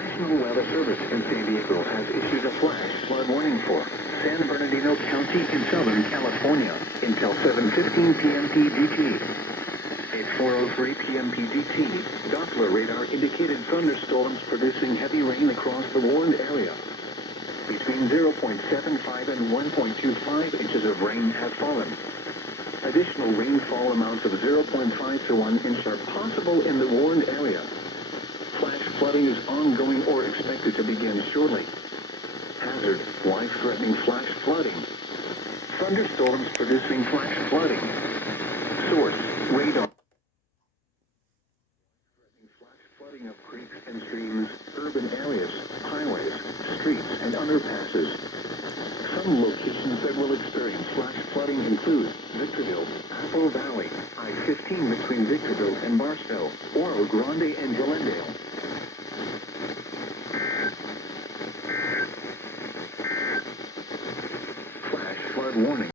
National Weather Service in San Diego has issued a flash flood warning for San Bernardino County in Southern California until 7:15 p.m. PDT. At 4:03 p.m. PDT, Doppler radar indicated thunderstorms producing heavy rain across the warned area. Between 0.75 and 1.25 inches of rain have fallen. Additional rainfall amounts of 0.5 to 1 inch are possible in the warned area. Flash flooding is ongoing or expected to begin shortly. Hazard, life-threatening flash flooding. Thunderstorms producing flash flooding. Source, radar. Flash flooding of creeks and streams, urban areas, highways, streets, and underpasses. Some locations that will experience flash flooding include Victorville, Apple Valley, I-15 between Victorville and Barstow, Oro Grande and Glendale. Flash flood warning.